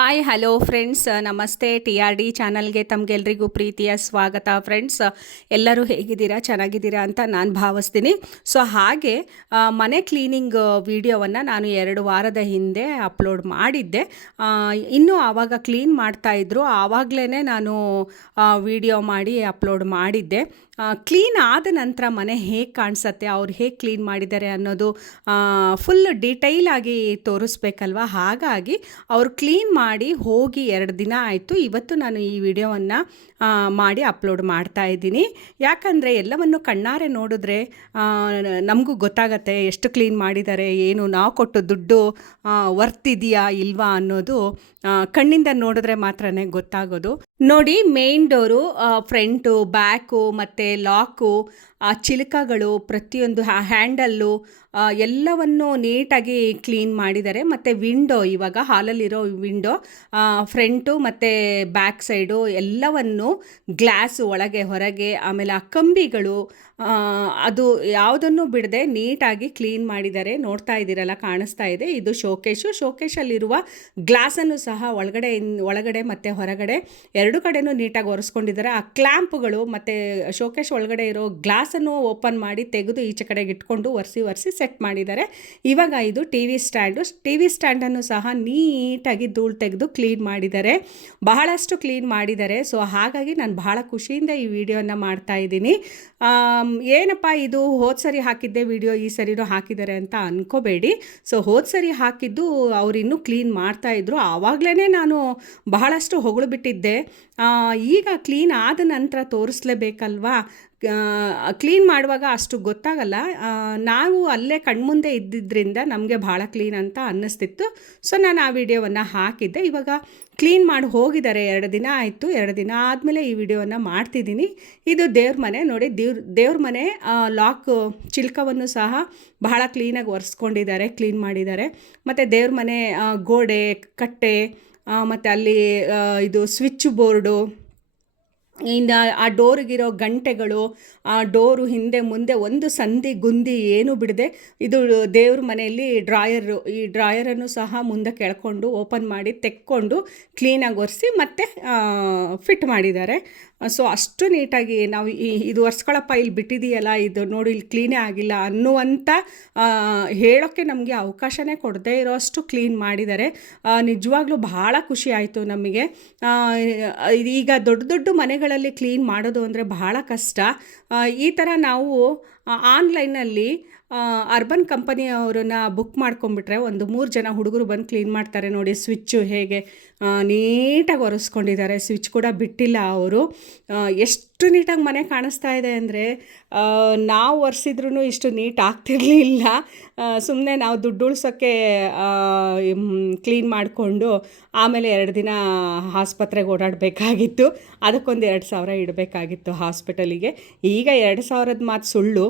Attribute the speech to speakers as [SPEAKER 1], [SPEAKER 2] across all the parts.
[SPEAKER 1] Hi hello friends ನಮಸ್ತೆ. T R D ಚಾನಲ್ಗೆ ತಮಗೆಲ್ರಿಗೂ ಪ್ರೀತಿಯ ಸ್ವಾಗತ ಫ್ರೆಂಡ್ಸ್ ಎಲ್ಲರೂ ಹೇಗಿದ್ದೀರಾ? ಚೆನ್ನಾಗಿದ್ದೀರಾ ಅಂತ ನಾನು ಭಾವಿಸ್ತೀನಿ. ಸೊ ಹಾಗೆ ಮನೆ ಕ್ಲೀನಿಂಗ್ ವಿಡಿಯೋವನ್ನು ನಾನು ಎರಡು ವಾರದ ಹಿಂದೆ ಅಪ್ಲೋಡ್ ಮಾಡಿದ್ದೆ. ಇನ್ನೂ ಆವಾಗ ಕ್ಲೀನ್ ಮಾಡ್ತಾಯಿದ್ರು ಆವಾಗಲೇ ನಾನು ವಿಡಿಯೋ ಮಾಡಿ ಅಪ್ಲೋಡ್ ಮಾಡಿದ್ದೆ. ಕ್ಲೀನ್ ಆದ ನಂತರ ಮನೆ ಹೇಗೆ ಕಾಣಿಸತ್ತೆ, ಅವ್ರು ಹೇಗೆ ಕ್ಲೀನ್ ಮಾಡಿದ್ದಾರೆ ಅನ್ನೋದು ಫುಲ್ ಡೀಟೈಲ್ ಆಗಿ ತೋರಿಸ್ಬೇಕಲ್ವ? ಹಾಗಾಗಿ ಅವರು ಕ್ಲೀನ್ ಮಾಡಿ ಹೋಗಿ ಎರಡು ದಿನ ಆಯಿತು. ಇವತ್ತು ನಾನು ಈ ವಿಡಿಯೋವನ್ನು ಮಾಡಿ ಅಪ್ಲೋಡ್ ಮಾಡ್ತಾ ಇದ್ದೀನಿ. ಯಾಕಂದರೆ ಎಲ್ಲವನ್ನು ಕಣ್ಣಾರೆ ನೋಡಿದ್ರೆ ನಮಗೂ ಗೊತ್ತಾಗತ್ತೆ ಎಷ್ಟು ಕ್ಲೀನ್ ಮಾಡಿದ್ದಾರೆ, ಏನು, ನಾವು ಕೊಟ್ಟು ದುಡ್ಡು ವರ್ತ್ ಇದೆಯಾ, ಇಲ್ವಾ ಅನ್ನೋದು ಕಣ್ಣಿಂದ ನೋಡಿದ್ರೆ ಮಾತ್ರನೇ ಗೊತ್ತಾಗೋದು. ನೋಡಿ ಮೇನ್ ಡೋರು ಫ್ರಂಟು ಬ್ಯಾಕು ಮತ್ತು ಲಾಕು ಆ ಚಿಲಕಗಳು ಪ್ರತಿಯೊಂದು ಹ್ಯಾಂಡಲ್ಲು ಎಲ್ಲವನ್ನು ನೀಟಾಗಿ ಕ್ಲೀನ್ ಮಾಡಿದ್ದಾರೆ. ಮತ್ತು ವಿಂಡೋ, ಇವಾಗ ಹಾಲಲ್ಲಿರೋ ವಿಂಡೋ ಫ್ರಂಟು ಮತ್ತು ಬ್ಯಾಕ್ ಸೈಡು ಎಲ್ಲವನ್ನು ಗ್ಲಾಸು ಒಳಗೆ, ಹೊರಗೆ, ಆಮೇಲೆ ಆ ಕಂಬಿಗಳು ಅದು ಯಾವುದನ್ನು ಬಿಡದೆ ನೀಟಾಗಿ ಕ್ಲೀನ್ ಮಾಡಿದ್ದಾರೆ. ನೋಡ್ತಾ ಇದ್ದೀರಲ್ಲ, ಕಾಣಿಸ್ತಾ ಇದೆ. ಇದು ಶೋಕೇಶು. ಶೋಕೇಶಲ್ಲಿರುವ ಗ್ಲಾಸನ್ನು ಸಹ ಒಳಗಡೆ ಒಳಗಡೆ ಮತ್ತು ಹೊರಗಡೆ ಎರಡು ಕಡೆನೂ ನೀಟಾಗಿ ಒರೆಸ್ಕೊಂಡಿದ್ದಾರೆ. ಆ ಕ್ಲ್ಯಾಂಪ್ಗಳು ಮತ್ತು ಶೋಕೇಶ್ ಒಳಗಡೆ ಇರೋ ಗ್ಲಾಸನ್ನು ಓಪನ್ ಮಾಡಿ ತೆಗೆದು ಈಚೆ ಕಡೆಗೆ ಇಟ್ಕೊಂಡು ಒರೆಸಿ ಒರೆಸಿ ಸೆಟ್ ಮಾಡಿದ್ದಾರೆ. ಇವಾಗ ಇದು T V stand. T V ಸ್ಟ್ಯಾಂಡನ್ನು ಸಹ ನೀಟಾಗಿ ಧೂಳು ತೆಗೆದು ಕ್ಲೀನ್ ಮಾಡಿದ್ದಾರೆ. ಬಹಳಷ್ಟು ಕ್ಲೀನ್ ಮಾಡಿದ್ದಾರೆ. ಸೊ, ಹಾಗಾಗಿ ನಾನು ಬಹಳ ಖುಷಿಯಿಂದ ಈ ವಿಡಿಯೋನ ಮಾಡ್ತಾ ಇದ್ದೀನಿ. ಏನಪ್ಪ ಇದು ಹೋದ ಸರಿ ಹಾಕಿದ್ದೆ ವಿಡಿಯೋ ಈ ಸರಿನೂ ಹಾಕಿದ್ದಾರೆ ಅಂತ ಅನ್ಕೋಬೇಡಿ. ಸೊ, ಹೋದ ಸರಿ ಹಾಕಿದ್ದು ಅವರಿನ್ನೂ ಕ್ಲೀನ್ ಕ್ಲೀನ್ ಮಾಡ್ತಾಯಿದ್ರು ಆವಾಗಲೇ ನಾನು ಬಹಳಷ್ಟು ಹೊಗಳು ಬಿಟ್ಟಿದ್ದೆ ಈಗ ಕ್ಲೀನ್ ಆದ ನಂತರ ತೋರಿಸ್ಲೇಬೇಕಲ್ವಾ? ಕ್ಲೀನ್ ಮಾಡುವಾಗ ಅಷ್ಟು ಗೊತ್ತಾಗಲ್ಲ. ನಾವು ಅಲ್ಲೇ ಕಣ್ಮುಂದೆ ಇದ್ದಿದ್ದರಿಂದ ನಮಗೆ ಭಾಳ ಕ್ಲೀನ್ ಅಂತ ಅನ್ನಿಸ್ತಿತ್ತು. ಸೊ ನಾನು ಆ ವಿಡಿಯೋವನ್ನು ಹಾಕಿದ್ದೆ. ಇವಾಗ ಕ್ಲೀನ್ ಮಾಡಿ ಹೋಗಿದ್ದಾರೆ. ಎರಡು ದಿನ ಆಯಿತು. ಎರಡು ದಿನ ಆದಮೇಲೆ ಈ ವಿಡಿಯೋವನ್ನು ಮಾಡ್ತಿದ್ದೀನಿ. ಇದು ದೇವ್ರ ಮನೆ. ನೋಡಿ, ದೇವ್ರ ದೇವ್ರ ಮನೆ ಲಾಕ್ ಚಿಲ್ಕವನ್ನು ಸಹ ಬಹಳ ಕ್ಲೀನಾಗಿ ಒರೆಸ್ಕೊಂಡಿದ್ದಾರೆ. ಕ್ಲೀನ್ ಮಾಡಿದ್ದಾರೆ. ಮತ್ತು ದೇವ್ರ ಮನೆ ಗೋಡೆ, ಕಟ್ಟೆ ಮತ್ತು ಅಲ್ಲಿ ಇದು ಸ್ವಿಚ್ ಬೋರ್ಡು ಇನ್ನು ಆ ಡೋರಿಗಿರೋ ಗಂಟೆಗಳು, ಆ ಡೋರು ಹಿಂದೆ ಮುಂದೆ ಒಂದು ಸಂಧಿ ಗುಂದಿ ಏನೂ ಬಿಡದೆ, ಇದು ದೇವ್ರ ಮನೆಯಲ್ಲಿ ಡ್ರಾಯರು, ಈ ಡ್ರಾಯರನ್ನು ಸಹ ಮುಂದೆ ಕೆಳ್ಕೊಂಡು ಓಪನ್ ಮಾಡಿ ತೆಕ್ಕೊಂಡು ಕ್ಲೀನಾಗಿ ಒರೆಸಿ ಮತ್ತೆ ಫಿಟ್ ಮಾಡಿದ್ದಾರೆ. ಸೊ, ಅಷ್ಟು ನೀಟಾಗಿ ನಾವು ಈ, ಇದು ಒರೆಸ್ಕೊಳಪ್ಪ, ಇಲ್ಲಿ ಬಿಟ್ಟಿದೆಯಲ್ಲ, ಇದು ನೋಡಿ ಇಲ್ಲಿ ಕ್ಲೀನೇ ಆಗಿಲ್ಲ ಅನ್ನುವಂಥ ಹೇಳೋಕ್ಕೆ ನಮಗೆ ಅವಕಾಶನೇ ಕೊಡದೇ ಇರೋಷ್ಟು ಕ್ಲೀನ್ ಮಾಡಿದ್ದಾರೆ. ನಿಜವಾಗ್ಲೂ ಬಹಳ ಖುಷಿ ಆಯಿತು ನಮಗೆ. ಈಗ ದೊಡ್ಡ ದೊಡ್ಡ ಮನೆಗಳಲ್ಲಿ ಕ್ಲೀನ್ ಮಾಡೋದು ಅಂದರೆ ಬಹಳ ಕಷ್ಟ. ಈ ಥರ ನಾವು ಆನ್ಲೈನಲ್ಲಿ ಅರ್ಬನ್ ಕಂಪನಿಯವ್ರನ್ನ ಬುಕ್ ಮಾಡ್ಕೊಂಬಿಟ್ರೆ ಒಂದು ಮೂರು ಜನ ಹುಡುಗರು ಬಂದು ಕ್ಲೀನ್ ಮಾಡ್ತಾರೆ ನೋಡಿ ಸ್ವಿಚ್ಚು ಹೇಗೆ ನೀಟಾಗಿ ಒರೆಸ್ಕೊಂಡಿದ್ದಾರೆ. ಸ್ವಿಚ್ ಕೂಡ ಬಿಟ್ಟಿಲ್ಲ ಅವರು. ಎಷ್ಟು ನೀಟಾಗಿ ಮನೆ ಕಾಣಿಸ್ತಾ ಇದೆ ಅಂದರೆ ನಾವು ಒರೆಸಿದ್ರೂ ಇಷ್ಟು ನೀಟ್ ಆಗ್ತಿರಲಿಲ್ಲ. ಸುಮ್ಮನೆ ನಾವು ದುಡ್ಡು ಉಳಿಸೋಕ್ಕೆ ಕ್ಲೀನ್ ಮಾಡಿಕೊಂಡು ಆಮೇಲೆ ಎರಡು ದಿನ ಆಸ್ಪತ್ರೆಗೆ ಓಡಾಡಬೇಕಾಗಿತ್ತು. ಅದಕ್ಕೊಂದು ಎರಡು ಸಾವಿರ ಇಡಬೇಕಾಗಿತ್ತು ಹಾಸ್ಪಿಟಲಿಗೆ. ಈಗ ಎರಡು ಸಾವಿರದ ಮಾತು ಸುಳ್ಳು.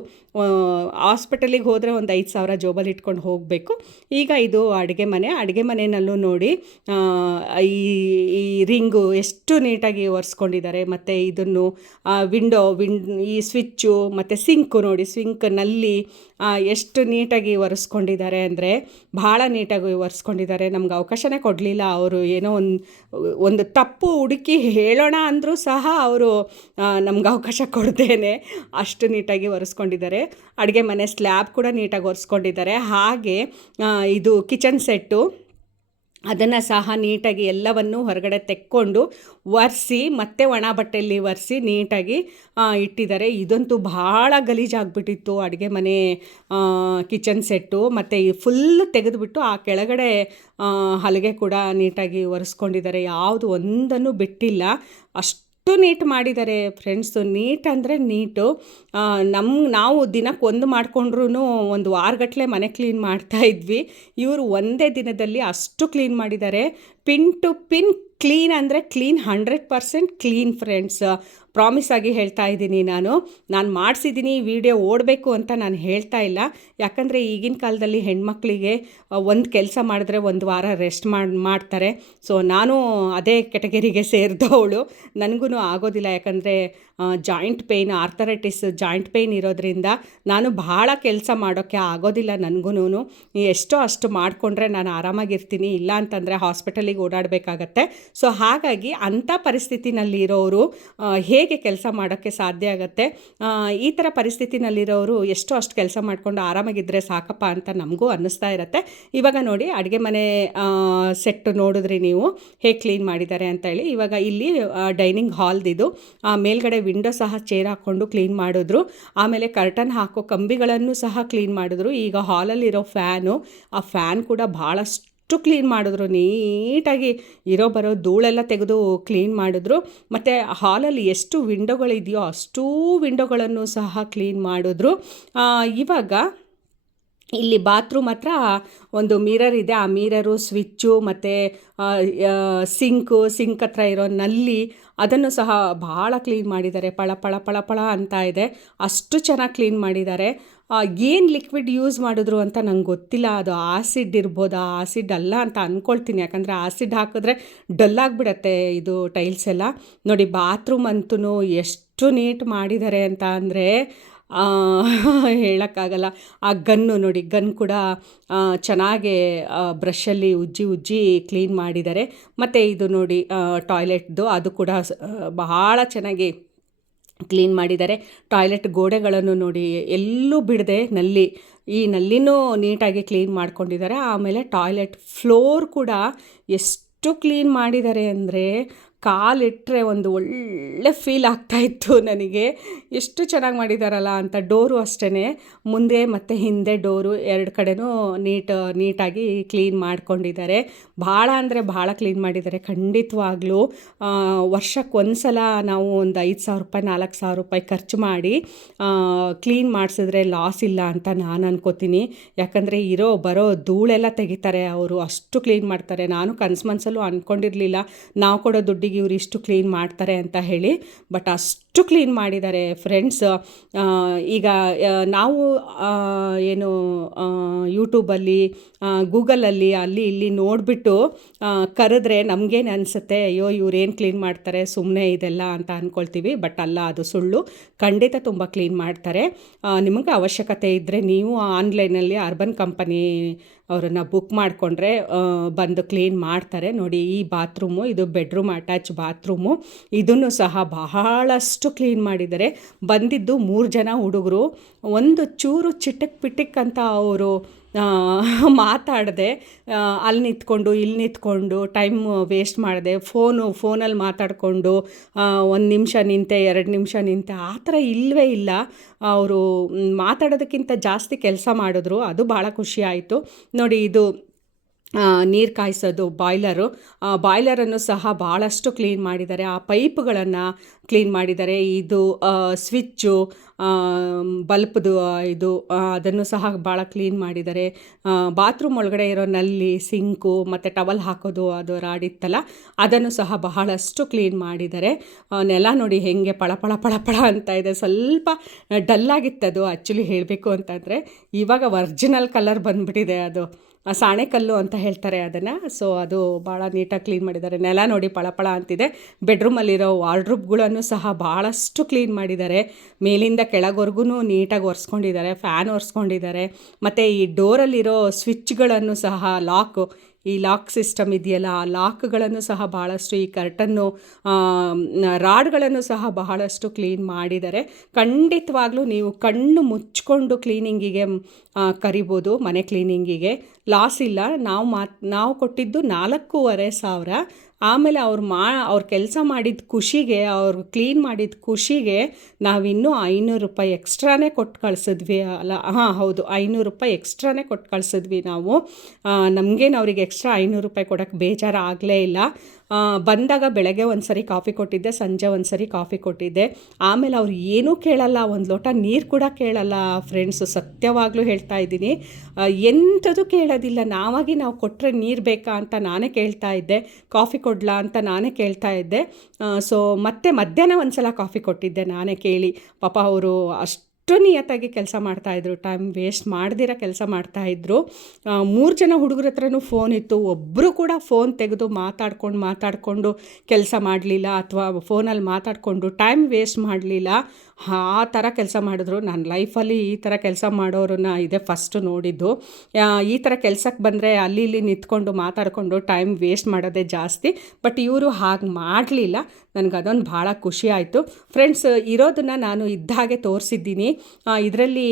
[SPEAKER 1] ಹಾಸ್ಪಿಟಲಿಗೆ ಹೋದರೆ ಒಂದು ಐದು ಸಾವಿರ ಜೋಬಲ್ಲಿ ಇಟ್ಕೊಂಡು ಹೋಗಬೇಕು. ಈಗ ಇದು ಅಡುಗೆ ಮನೆ. ಅಡುಗೆ ಮನೆಯಲ್ಲೂ ನೋಡಿ ಈ ಈ ರಿಂಗು ಎಷ್ಟು ನೀಟಾಗಿ ಒರೆಸ್ಕೊಂಡಿದ್ದಾರೆ. ಮತ್ತು ಇದನ್ನು ವಿಂಡೋ, ವಿಂಡ್, ಈ ಸ್ವಿಚ್ಚು, ಮತ್ತು ಸಿಂಕು ನೋಡಿ. ಸಿಂಕ್ನಲ್ಲಿ ಎಷ್ಟು ನೀಟಾಗಿ ಒರೆಸ್ಕೊಂಡಿದ್ದಾರೆ ಅಂದರೆ ಭಾಳ ನೀಟಾಗಿ ಒರೆಸ್ಕೊಂಡಿದ್ದಾರೆ. ನಮ್ಗೆ ಅವಕಾಶನೇ ಕೊಡಲಿಲ್ಲ. ಅವರು ಏನೋ ಒಂದು ಒಂದು ತಪ್ಪು ಹುಡುಕಿ ಹೇಳೋಣ ಅಂದರೂ ಸಹ ಅವರು ನಮ್ಗೆ ಅವಕಾಶ ಕೊಡ್ದೇನೆ ಅಷ್ಟು ನೀಟಾಗಿ ಒರೆಸ್ಕೊಂಡಿದ್ದಾರೆ. ಅಡುಗೆ ಮನೆ ಸ್ಲ್ಯಾಬ್ ಕೂಡ ನೀಟಾಗಿ ಒರೆಸ್ಕೊಂಡಿದ್ದಾರೆ. ಹಾಗೆ ಇದು ಕಿಚನ್ ಸೆಟ್ಟು ಅದನ್ನು ಸಹ ನೀಟಾಗಿ ಎಲ್ಲವನ್ನು ಹೊರಗಡೆ ತೆಕ್ಕೊಂಡು ಒರೆಸಿ, ಮತ್ತೆ ಒಣ ಬಟ್ಟೆಯಲ್ಲಿ ಒರೆಸಿ ನೀಟಾಗಿ ಇಟ್ಟಿದ್ದಾರೆ. ಇದಂತೂ ಭಾಳ ಗಲೀಜಾಗ್ಬಿಟ್ಟಿತ್ತು ಅಡುಗೆ ಮನೆ ಕಿಚನ್ ಸೆಟ್ಟು. ಮತ್ತು ಫುಲ್ ತೆಗೆದುಬಿಟ್ಟು ಆ ಕೆಳಗಡೆ ಹಲಗೆ ಕೂಡ ನೀಟಾಗಿ ಒರೆಸ್ಕೊಂಡಿದ್ದಾರೆ. ಯಾವುದು ಒಂದನ್ನು ಬಿಟ್ಟಿಲ್ಲ. ಅಷ್ಟು ನೀಟ್ ಮಾಡಿದ್ದಾರೆ ಫ್ರೆಂಡ್ಸು ನೀಟ್ ಅಂದರೆ ನೀಟು. ನಮ್ಮ ನಾವು ದಿನಕ್ಕೆ ಒಂದು ಮಾಡಿಕೊಂಡ್ರೂ ಒಂದು ವಾರಗಟ್ಟಲೆ ಮನೆ ಕ್ಲೀನ್ ಮಾಡ್ತಾ ಇದ್ವಿ. ಇವರು ಒಂದೇ ದಿನದಲ್ಲಿ ಅಷ್ಟು ಕ್ಲೀನ್ ಮಾಡಿದ್ದಾರೆ ಪಿನ್ ಟು ಪಿನ್ ಕ್ಲೀನ್ ಅಂದರೆ clean hundred percent clean friends promise ಆಗಿ ಹೇಳ್ತಾ ಇದ್ದೀನಿ ನಾನು. ನಾನು ಮಾಡಿಸಿದ್ದೀನಿ ವಿಡಿಯೋ ಓಡಬೇಕು ಅಂತ ನಾನು ಹೇಳ್ತಾ ಇಲ್ಲ. ಯಾಕಂದರೆ ಈಗಿನ ಕಾಲದಲ್ಲಿ ಹೆಣ್ಮಕ್ಳಿಗೆ ಒಂದು ಕೆಲಸ ಮಾಡಿದ್ರೆ ಒಂದು ವಾರ ರೆಸ್ಟ್ ಮಾಡಿ, ಮಾಡ್ತಾರೆ. ಸೊ ನಾನು ಅದೇ ಕೆಟಗರಿಗೆ ಸೇರಿದವಳು. ನನಗೂ ಆಗೋದಿಲ್ಲ. ಯಾಕಂದರೆ joint pain arthritis joint pain ಇರೋದ್ರಿಂದ ನಾನು ಭಾಳ ಕೆಲಸ ಮಾಡೋಕ್ಕೆ ಆಗೋದಿಲ್ಲ ನನಗೂ ಎಷ್ಟೋ ಅಷ್ಟು ಮಾಡಿಕೊಂಡ್ರೆ ನಾನು ಆರಾಮಾಗಿರ್ತೀನಿ. ಇಲ್ಲ ಅಂತಂದರೆ ಹಾಸ್ಪಿಟಲಿಗೆ ಓಡಾಡಬೇಕಾಗತ್ತೆ. ಸೊ ಹಾಗಾಗಿ ಅಂಥ ಪರಿಸ್ಥಿತಿನಲ್ಲಿರೋರು ಹೇಗೆ ಕೆಲಸ ಮಾಡೋಕ್ಕೆ ಸಾಧ್ಯ ಆಗುತ್ತೆ? ಈ ಥರ ಪರಿಸ್ಥಿತಿನಲ್ಲಿರೋರು ಎಷ್ಟೋ ಅಷ್ಟು ಕೆಲಸ ಮಾಡಿಕೊಂಡು ಆರಾಮಾಗಿದ್ದರೆ ಸಾಕಪ್ಪ ಅಂತ ನಮಗೂ ಅನ್ನಿಸ್ತಾ ಇರುತ್ತೆ. ಇವಾಗ ನೋಡಿ ಅಡುಗೆ ಮನೆ ಸೆಟ್ ನೋಡಿದ್ರಿ ನೀವು ಹೇಗೆ ಕ್ಲೀನ್ ಮಾಡಿದ್ದಾರೆ ಅಂತ ಹೇಳಿ ಇವಾಗ ಇಲ್ಲಿ ಡೈನಿಂಗ್ ಹಾಲ್ದಿದು ಆ, ಮೇಲ್ಗಡೆ ವಿಂಡೋ ಸಹ ಚೇರ್ ಹಾಕ್ಕೊಂಡು ಕ್ಲೀನ್ ಮಾಡಿದ್ರು. ಆಮೇಲೆ ಕರ್ಟನ್ ಹಾಕೋ ಕಂಬಿಗಳನ್ನು ಸಹ ಕ್ಲೀನ್ ಮಾಡಿದ್ರು. ಈಗ ಹಾಲಲ್ಲಿರೋ ಫ್ಯಾನು ಆ ಫ್ಯಾನ್ ಕೂಡ ಭಾಳಷ್ಟು ಕ್ಲೀನ್ ಮಾಡಿದ್ರು, ನೀಟಾಗಿ ಇರೋ ಬರೋ ಧೂಳೆಲ್ಲ ತೆಗೆದು ಕ್ಲೀನ್ ಮಾಡಿದ್ರು. ಮತ್ತು ಹಾಲಲ್ಲಿ ಎಷ್ಟು ವಿಂಡೋಗಳಿದೆಯೋ ಅಷ್ಟೂ ವಿಂಡೋಗಳನ್ನು ಸಹ ಕ್ಲೀನ್ ಮಾಡಿದ್ರು. ಇವಾಗ ಇಲ್ಲಿ ಬಾತ್ರೂಮ್ ಹತ್ರ ಒಂದು ಮಿರರ್ ಇದೆ. ಆ ಮಿರರು ಸ್ವಿಚ್ಚು ಮತ್ತು ಸಿಂಕು ಸಿಂಕ್ ಹತ್ರ ಇರೋ ನಲ್ಲಿ ಅದನ್ನು ಸಹ ಭಾಳ ಕ್ಲೀನ್ ಮಾಡಿದ್ದಾರೆ. ಪಳ ಪಳ ಪಳ ಪಳ ಅಂತ ಇದೆ. ಅಷ್ಟು ಚೆನ್ನಾಗಿ ಕ್ಲೀನ್ ಮಾಡಿದ್ದಾರೆ. ಏನು ಲಿಕ್ವಿಡ್ ಯೂಸ್ ಮಾಡಿದ್ರು ಅಂತ ನಂಗೆ ಗೊತ್ತಿಲ್ಲ. ಅದು ಆಸಿಡ್ ಇರ್ಬೋದಾ? ಆಸಿಡ್ ಅಲ್ಲ ಅಂತ ಅಂದ್ಕೊಳ್ತೀನಿ ಯಾಕಂದರೆ ಆಸಿಡ್ ಹಾಕಿದ್ರೆ ಡಲ್ ಆಗಿಬಿಡತ್ತೆ ಇದು ಟೈಲ್ಸ್ ಎಲ್ಲ. ನೋಡಿ ಬಾತ್ರೂಮ್ ಅಂತೂ ಎಷ್ಟು ನೀಟ್ ಮಾಡಿದ್ದಾರೆ ಅಂತ ಅಂದರೆ ಹೇಳೋಕ್ಕಾಗಲ್ಲ. ಆ ಗನ್ನು ನೋಡಿ ಗನ್ ಕೂಡ ಚೆನ್ನಾಗೆ ಬ್ರಷಲ್ಲಿ ಉಜ್ಜಿ ಉಜ್ಜಿ ಕ್ಲೀನ್ ಮಾಡಿದ್ದಾರೆ ಮತ್ತು ಇದು ನೋಡಿ ಟಾಯ್ಲೆಟ್ದು ಅದು ಕೂಡ ಬಹಳ ಚೆನ್ನಾಗಿ ಕ್ಲೀನ್ ಮಾಡಿದ್ದಾರೆ. ಟಾಯ್ಲೆಟ್ ಗೋಡೆಗಳನ್ನು ನೋಡಿ ಎಲ್ಲೂ ಬಿಡದೆ ನಲ್ಲಿ, ಈ ನಲ್ಲಿನೂ ನೀಟಾಗಿ ಕ್ಲೀನ್ ಮಾಡ್ಕೊಂಡಿದ್ದಾರೆ. ಆಮೇಲೆ ಟಾಯ್ಲೆಟ್ ಫ್ಲೋರ್ ಕೂಡ ಎಷ್ಟು ಕ್ಲೀನ್ ಮಾಡಿದ್ದಾರೆ ಅಂದರೆ ಕಾಲಿಟ್ಟರೆ ಒಂದು ಒಳ್ಳೆ ಫೀಲ್ ಆಗ್ತಾಯಿತ್ತು ನನಗೆ. ಎಷ್ಟು ಚೆನ್ನಾಗಿ ಮಾಡಿದಾರಲ್ಲ ಅಂತ ಡೋರು ಅಷ್ಟೇ ಮುಂದೆ ಮತ್ತು ಹಿಂದೆ ಡೋರು ಎರಡು ಕಡೆನೂ ನೀಟ್, ನೀಟಾಗಿ ಕ್ಲೀನ್ ಮಾಡ್ಕೊಂಡಿದ್ದಾರೆ. ಭಾಳ ಅಂದರೆ ಭಾಳ ಕ್ಲೀನ್ ಮಾಡಿದ್ದಾರೆ. ಖಂಡಿತವಾಗ್ಲೂ ವರ್ಷಕ್ಕೆ ಒಂದು ಸಲ ನಾವು ಒಂದು ಐದು ಸಾವಿರ ರೂಪಾಯಿ, ನಾಲ್ಕು ಸಾವಿರ ರೂಪಾಯಿ ಖರ್ಚು ಮಾಡಿ ಕ್ಲೀನ್ ಮಾಡಿಸಿದ್ರೆ ಲಾಸ್ ಇಲ್ಲ ಅಂತ ನಾನು ಅನ್ಕೋತೀನಿ. ಯಾಕಂದರೆ ಇರೋ, ಬರೋ ಧೂಳೆಲ್ಲ ತೆಗಿತಾರೆ ಅವರು. ಅಷ್ಟು ಕ್ಲೀನ್ ಮಾಡ್ತಾರೆ. ನಾನು ಕನ್ಸು ಮನಸಲ್ಲೂ ಅಂದ್ಕೊಂಡಿರಲಿಲ್ಲ ನಾವು ಕೊಡೋ ದುಡ್ಡಿಗೆ ಇವ್ರು ಇಷ್ಟು ಕ್ಲೀನ್ ಮಾಡ್ತಾರೆ ಅಂತ ಹೇಳಿ ಬಟ್ ಅಷ್ಟು ಕ್ಲೀನ್ ಮಾಡಿದ್ದಾರೆ ಫ್ರೆಂಡ್ಸ್. ಈಗ ನಾವು ಏನು ಯೂಟ್ಯೂಬಲ್ಲಿ ಗೂಗಲಲ್ಲಿ, ಅಲ್ಲಿ, ಇಲ್ಲಿ ನೋಡಿಬಿಟ್ಟು ಕರೆದ್ರೆ ನಮಗೇನು ಅನಿಸುತ್ತೆ, ಅಯ್ಯೋ, ಇವ್ರೇನು ಕ್ಲೀನ್ ಮಾಡ್ತಾರೆ ಸುಮ್ಮನೆ ಇದೆಲ್ಲ ಅಂತ ಅಂದ್ಕೊಳ್ತೀವಿ ಬಟ್ ಅಲ್ಲ, ಅದು ಸುಳ್ಳು. ಖಂಡಿತ ತುಂಬ ಕ್ಲೀನ್ ಮಾಡ್ತಾರೆ. ನಿಮಗೆ ಅವಶ್ಯಕತೆ ಇದ್ದರೆ ನೀವು ಆನ್ಲೈನಲ್ಲಿ ಅರ್ಬನ್ ಕಂಪನಿ ಅವರನ್ನು ಬುಕ್ ಮಾಡಿಕೊಂಡ್ರೆ ಬಂದು ಕ್ಲೀನ್ ಮಾಡ್ತಾರೆ. ನೋಡಿ, ಈ ಬಾತ್ರೂಮು, ಇದು ಬೆಡ್ರೂಮ್, ಅಟ್ಯಾಚ್ ಬಾತ್ರೂಮು, ಇದನ್ನು ಸಹ ಬಹಳಷ್ಟು ಕ್ಲೀನ್ ಮಾಡಿದ್ದಾರೆ. ಬಂದಿದ್ದು ಮೂರು ಜನ ಹುಡುಗರು. ಒಂದು ಚೂರು ಚಿಟಕ್ ಪಿಟಿಕ್ ಅಂತ ಅವರು ಮಾತಾಡದೆ ಅಲ್ಲಿ ನಿಂತ್ಕೊಂಡು, ಇಲ್ಲಿ ನಿಂತ್ಕೊಂಡು ಟೈಮ್ ವೇಸ್ಟ್ ಮಾಡಿದೆ. ಫೋನು ಫೋನಲ್ಲಿ ಮಾತಾಡಿಕೊಂಡು ಒಂದು ನಿಮಿಷ ನಿಂತೆ, ಎರಡು ನಿಮಿಷ ನಿಂತೆ, ಆ ಥರ ಇಲ್ಲವೇ ಇಲ್ಲ. ಅವರು, ಮಾತಾಡೋದಕ್ಕಿಂತ ಜಾಸ್ತಿ ಕೆಲಸ ಮಾಡಿದ್ರು. ಅದು ಭಾಳ ಖುಷಿ ಆಯಿತು. ನೋಡಿ, ಇದು ನೀರು ಕಾಯಿಸೋದು, ಬಾಯ್ಲರು. ಬಾಯ್ಲರನ್ನು ಸಹ ಭಾಳಷ್ಟು ಕ್ಲೀನ್ ಮಾಡಿದ್ದಾರೆ. ಆ ಪೈಪ್ಗಳನ್ನು ಕ್ಲೀನ್ ಮಾಡಿದ್ದಾರೆ. ಇದು ಸ್ವಿಚ್ಚು ಬಲ್ಪ್ದು ಇದು ಅದನ್ನು ಸಹ ಭಾಳ ಕ್ಲೀನ್ ಮಾಡಿದ್ದಾರೆ. ಬಾತ್ರೂಮ್ ಒಳಗಡೆ ಇರೋ ನಲ್ಲಿ, ಸಿಂಕು ಮತ್ತು ಟವಲ್ ಹಾಕೋದು, ಅದು ರಾಡಿತ್ತಲ್ಲ, ಅದನ್ನು ಸಹ ಬಹಳಷ್ಟು ಕ್ಲೀನ್ ಮಾಡಿದ್ದಾರೆ. ನೆಲ ನೋಡಿ ಹೆಂಗೆ ಪಳಪಳ ಪಳಪಳ ಪಳ ಪಳ ಅಂತ ಇದೆ. ಸ್ವಲ್ಪ ಡಲ್ಲಾಗಿತ್ತದು ಆ್ಯಕ್ಚುಲಿ ಹೇಳಬೇಕು ಅಂತಂದರೆ, ಇವಾಗ ಒರ್ಜಿನಲ್ ಕಲರ್ ಬಂದ್ಬಿಟ್ಟಿದೆ ಅದು. ಸಾಣೆಕಲ್ಲು ಅಂತ ಹೇಳ್ತಾರೆ ಅದನ್ನು. ಸೊ ಅದು ಭಾಳ ನೀಟಾಗಿ ಕ್ಲೀನ್ ಮಾಡಿದ್ದಾರೆ. ನೆಲ ನೋಡಿ ಪಳಪಳ ಅಂತಿದೆ. ಬೆಡ್ರೂಮಲ್ಲಿರೋ ವಾರ್ಡ್ರೂಬ್ಗಳನ್ನು ಸಹ ಭಾಳಷ್ಟು ಕ್ಲೀನ್ ಮಾಡಿದ್ದಾರೆ. ಮೇಲಿಂದ ಕೆಳಗೊರ್ಗೂ ನೀಟಾಗಿ ಒರೆಸ್ಕೊಂಡಿದ್ದಾರೆ. ಫ್ಯಾನ್ ಒರೆಸ್ಕೊಂಡಿದ್ದಾರೆ. ಮತ್ತು ಈ ಡೋರಲ್ಲಿರೋ ಸ್ವಿಚ್ಗಳನ್ನು ಸಹ ಲಾಕು ಈ ಲಾಕ್ ಸಿಸ್ಟಮ್ ಇದೆಯಲ್ಲ, ಆ ಲಾಕ್ಗಳನ್ನು ಸಹ ಬಹಳಷ್ಟು ಈ ಕರ್ಟನ್ನು ರಾಡ್ಗಳನ್ನು ಸಹ ಬಹಳಷ್ಟು ಕ್ಲೀನ್ ಮಾಡಿದ್ದಾರೆ ಖಂಡಿತವಾಗ್ಲೂ ನೀವು ಕಣ್ಣು ಮುಚ್ಕೊಂಡು ಕ್ಲೀನಿಂಗಿಗೆ ಕರಿಬೋದು, ಮನೆ ಕ್ಲೀನಿಂಗಿಗೆ. ಲಾಸ್ ಇಲ್ಲ ನಾವು ನಾವು ಕೊಟ್ಟಿದ್ದು ನಾಲ್ಕೂವರೆ ಸಾವಿರ. ಆಮೇಲೆ ಅವ್ರು ಮಾ, ಅವ್ರ ಕೆಲಸ ಮಾಡಿದ ಖುಷಿಗೆ, ಅವ್ರು ಕ್ಲೀನ್ ಮಾಡಿದ ಖುಷಿಗೆ ನಾವಿನ್ನೂ ಐನೂರು ರೂಪಾಯಿ ಎಕ್ಸ್ಟ್ರಾನೇ ಕೊಟ್ಟು ಕಳಿಸಿದ್ವಿ ಅಲ್ಲ ಹಾಂ, ಹೌದು, ಐನೂರು ರೂಪಾಯಿ ಎಕ್ಸ್ಟ್ರಾನೇ ಕೊಟ್ಟು ಕಳಿಸಿದ್ವಿ ನಾವು. ನಮಗೇನು ಅವ್ರಿಗೆ ಎಕ್ಸ್ಟ್ರಾ ಐನೂರು ರೂಪಾಯಿ ಕೊಡೋಕ್ಕೆ ಬೇಜಾರು ಆಗಲೇ ಇಲ್ಲ. ಬಂದಾಗ ಬೆಳಗ್ಗೆ ಒಂದು ಸರಿ ಕಾಫಿ ಕೊಟ್ಟಿದ್ದೆ, ಸಂಜೆ ಒಂದು ಸರಿ ಕಾಫಿ ಕೊಟ್ಟಿದ್ದೆ. ಆಮೇಲೆ ಅವ್ರು ಏನೂ ಕೇಳಲ್ಲ, ಒಂದು ಲೋಟ ನೀರು ಕೂಡ ಕೇಳಲ್ಲ ಫ್ರೆಂಡ್ಸು ಸತ್ಯವಾಗ್ಲೂ ಹೇಳ್ತಾ ಇದ್ದೀನಿ. ಎಂಥದ್ದು ಕೇಳೋದಿಲ್ಲ, ನಾವಾಗಿ ನಾವು ಕೊಟ್ಟರೆ ನೀರು ಬೇಕಾ ಅಂತ ನಾನೇ ಕೇಳ್ತಾ ಇದ್ದೆ, ಕಾಫಿ ಕೊಡಲಾ ಅಂತ ನಾನೇ ಕೇಳ್ತಾ ಇದ್ದೆ. ಸೊ ಮತ್ತೆ ಮಧ್ಯಾಹ್ನ ಒಂದು ಸಲ ಕಾಫಿ ಕೊಟ್ಟಿದ್ದೆ ನಾನೇ ಕೇಳಿ. ಪಾಪ ಅವರು ಅಷ್ಟು ಅಷ್ಟು ನಿಯತ್ತಾಗಿ ಕೆಲಸ ಮಾಡ್ತಾಯಿದ್ರು ಟೈಮ್ ವೇಸ್ಟ್ ಮಾಡ್ದಿರ ಕೆಲಸ ಮಾಡ್ತಾಯಿದ್ರು ಮೂರು ಜನ ಹುಡುಗರ ಹತ್ರನೂ ಫೋನ್ ಇತ್ತು. ಒಬ್ಬರು ಕೂಡ ಫೋನ್ ತೆಗೆದು ಮಾತಾಡ್ಕೊಂಡು ಮಾತಾಡಿಕೊಂಡು ಕೆಲಸ ಮಾಡಲಿಲ್ಲ ಅಥವಾ ಫೋನಲ್ಲಿ ಮಾತಾಡಿಕೊಂಡು ಟೈಮ್ ವೇಸ್ಟ್ ಮಾಡಲಿಲ್ಲ. ಆ ಥರ ಕೆಲಸ ಮಾಡಿದ್ರು. ನನ್ನ ಲೈಫಲ್ಲಿ ಈ ಥರ ಕೆಲಸ ಮಾಡೋರನ್ನ ಇದೇ ಫಸ್ಟ್ ನೋಡಿದ್ದು. ಈ ಥರ ಕೆಲಸಕ್ಕೆ ಬಂದರೆ ಅಲ್ಲಿ ಇಲ್ಲಿ ನಿಂತ್ಕೊಂಡು ಮಾತಾಡಿಕೊಂಡು ಟೈಮ್ ವೇಸ್ಟ್ ಮಾಡೋದೇ ಜಾಸ್ತಿ. ಬಟ್ ಇವರು ಹಾಗೆ ಮಾಡಲಿಲ್ಲ. ನನಗೆ ಅದೊಂದು ಭಾಳ ಖುಷಿ ಆಯಿತು. ಫ್ರೆಂಡ್ಸ್ ಇರೋದನ್ನು ನಾನು ಇದ್ದ ಹಾಗೆ ತೋರಿಸಿದ್ದೀನಿ. ಇದರಲ್ಲಿ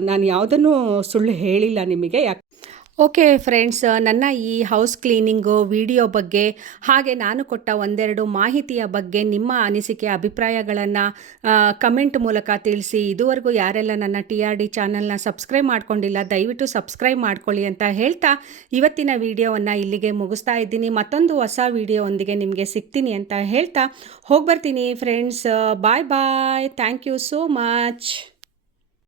[SPEAKER 1] ನಾನು ಯಾವುದನ್ನು ಸುಳ್ಳು ಹೇಳಿಲ್ಲ ನಿಮಗೆ. ಯಾಕೆ ಓಕೆ ಫ್ರೆಂಡ್ಸ್, ನನ್ನ ಈ ಹೌಸ್ ಕ್ಲೀನಿಂಗು ವಿಡಿಯೋ ಬಗ್ಗೆ, ಹಾಗೆ ನಾನು ಕೊಟ್ಟ ಒಂದೆರಡು ಮಾಹಿತಿಯ ಬಗ್ಗೆ ನಿಮ್ಮ ಅನಿಸಿಕೆ, ಅಭಿಪ್ರಾಯಗಳನ್ನು ಕಮೆಂಟ್ ಮೂಲಕ ತಿಳಿಸಿ. ಇದುವರೆಗೂ ಯಾರೆಲ್ಲ ನನ್ನ ಟಿ ಆರ್ ಡಿ ಚಾನಲ್ನ ಸಬ್ಸ್ಕ್ರೈಬ್ ಮಾಡ್ಕೊಂಡಿಲ್ಲ, ದಯವಿಟ್ಟು ಸಬ್ಸ್ಕ್ರೈಬ್ ಮಾಡ್ಕೊಳ್ಳಿ ಅಂತ ಹೇಳ್ತಾ ಇವತ್ತಿನ ವಿಡಿಯೋವನ್ನು ಇಲ್ಲಿಗೆ ಮುಗಿಸ್ತಾ ಇದ್ದೀನಿ. ಮತ್ತೊಂದು ಹೊಸ ವಿಡಿಯೋವೊಂದಿಗೆ ನಿಮಗೆ ಸಿಗ್ತೀನಿ ಅಂತ ಹೇಳ್ತಾ ಹೋಗಿ ಬರ್ತೀನಿ friends bye bye thank you so much